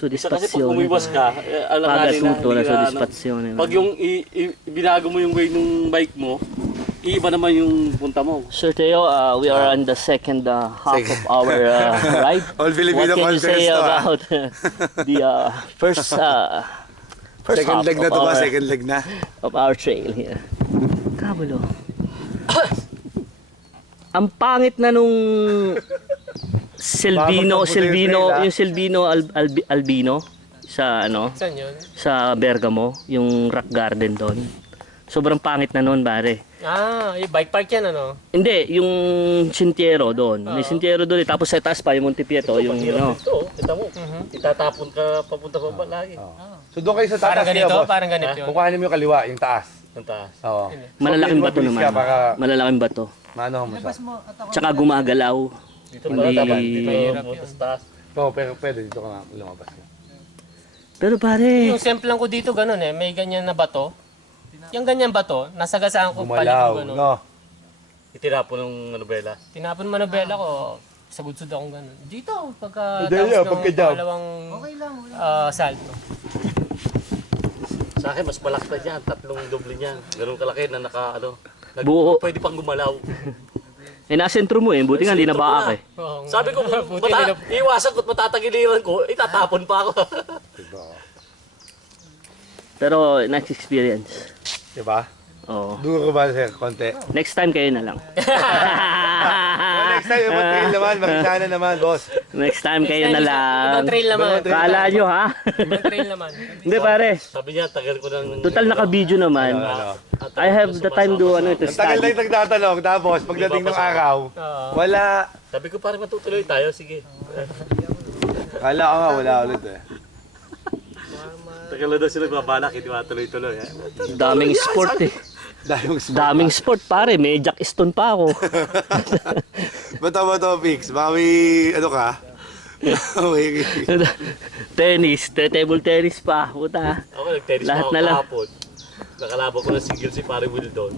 Isa kasi pag Soddisfazione. umiwas ka, alanganin na. Pagkatuto na hindi ka, soddisfazione. pag yung binago mo yung way ng bike mo, iiba naman yung punta mo. Sir Theo, we are on the second half of our ride. All Filipino What can you say conference to, about the first Second half leg na of to ba? our, Second leg na. of our trail here? Kabulo. Ang pangit na nung Silvino, Bakit ang puti yung trail, yung Silvino Albino sa ano, Saan yun? sa Bergamo, yung rock garden doon. Sobrang pangit na noon, pare. Yung bike park yan, ano? Hindi, yung Sintiero doon. May Sintiero doon, tapos sa taas pa yung Monte Pietro, yung ano. Ito, kita mo, itatapon ka papunta pa lagi. So doon kayo sa taas Parang ganito, boss. parang ganito yun. Kukuhanin mo yung kaliwa, yung taas. Ang taas. Oo. Malalaking So, bato mabilis naman. ka para Malalaking bato. maano mo siya. Tsaka gumagalaw. Dito Hindi- pala dapat. Dito yung sa taas. Oo, pero pwede dito ka lumabas. Pero pare, Yung semplang ko dito, ganun eh. May ganyan na bato. Yung ganyan bato, nasagasaan ko palit Gumalaw, ko ganun. no? Itinapon ng nobela. Tinapon manobela ko, sagudsud akong ganun. Dito, pagka Hindi, tapos yeah, ng pagka-jump. pangalawang salto. Sa akin, mas malaki pa dyan. 3 doble niyan. Ganun kalaki na Buo. Pwede pang gumalaw. nasentro mo eh. Buti nga, hindi nabaak eh. Oo nga. Sabi ko, Buti nila- iwasan ko at matatagiliran ko, itatapon pa ako. Pero, next experience. Diba? Oo. Duro ba sir? Konti. Next time kayo na lang. Next time, ibang trail naman. Makita na naman, boss. Next time kayo na lang. Ibang trail naman. Kala nyo ha? Ibang trail naman. Hindi pare. Sabi niya, tagal ko ng... Total naka-video naman. I have the time to to Ang tagal study. lang nagtatanong, tapos pagdating ng araw, wala. Sabi ko, parang matutuloy tayo. Sige. Kala ko nga, wala ulit eh. Tagal na daw sila babalak, hindi matuloy-tuloy. Daming sport eh. Dahil Daming sport pare. May Jack Stone pa ako. Bato, Pix. Baka may, ano ka? May- Tennis. Table tennis pa. Puta. Ako nag-tennis Lahat pa ako na lang. kahapon. Nakalaban ko na single si Pare Will doon.